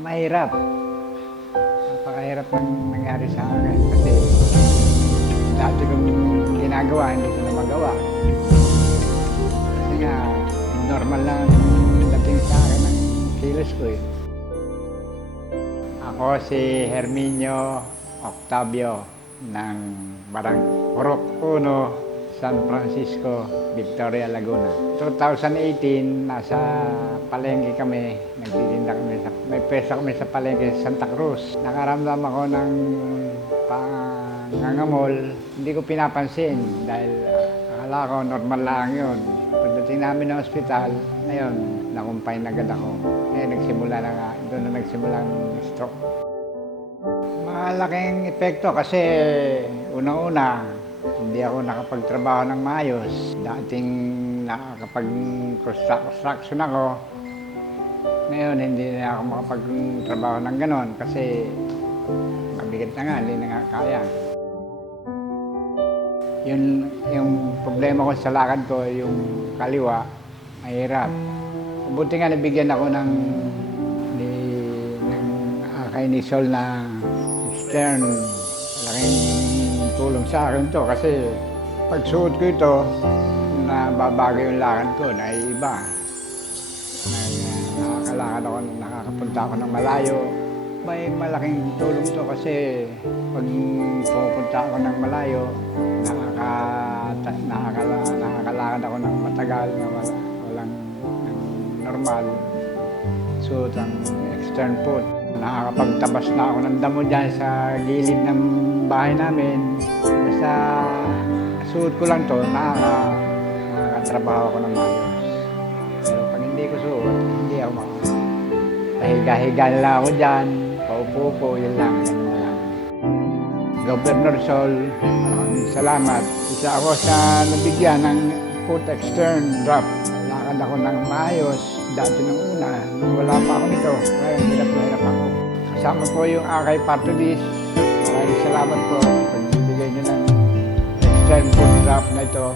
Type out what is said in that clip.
mahirap. Napakahirap ng nangyari sa akin kasi dati kong ginagawa, hindi ko na magawa. Kasi nga, normal lang dating sa akin ng kilos ko eh. Ako si Herminio Octavio ng Barang Purok 1, San Francisco, Victoria, Laguna. 2018, nasa palengke kami, nagtitinda kami sa, may pesa kami sa palengke sa Santa Cruz. Nakaramdam ako ng pangangamol, hindi ko pinapansin dahil akala ko normal lang yun. Pagdating namin ng ospital, ayun, nakumpay na agad ako. Eh, nagsimula na nga, doon na nagsimula ang stroke. Malaking epekto kasi unang-una, hindi ako nakapagtrabaho ng maayos. Dating nakakapag-construction ako. Ngayon, hindi na ako makapagtrabaho ng ganon kasi mabigat na nga, hindi na nga kaya. Yun, yung problema ko sa lakad ko, yung kaliwa, mahirap. Buti nga nabigyan ako ng, ni, ng akay ni Sol na stern. Laking tulong sa akin to kasi pag suot ko ito, nababago yung lakad ko, naiiba. Na- Nakakalakad ako, nakakapunta ako ng malayo. May malaking tulong to kasi pag pupunta ako ng malayo, nakaka, nakakala, nakakalakad ako ng matagal na wala, walang ng normal. Suot ang extern foot. Nakakapagtabas na ako ng damo dyan sa gilid ng bahay namin. Basta suot ko lang to, nakaka, nakakatrabaho ako ng maayos. Pero pag hindi ko suot, hindi ako maka... Pahiga-higa lang ako dyan, paupo po, yun lang. Governor Sol, maraming salamat. Isa ako sa nabigyan ng foot extern drop. Lakad ako ng maayos dati nung una, nung wala pa ako nito. Kaya Kasama po yung Akay Party List. Maraming salamat po pagbibigay nyo ng foot drop na ito.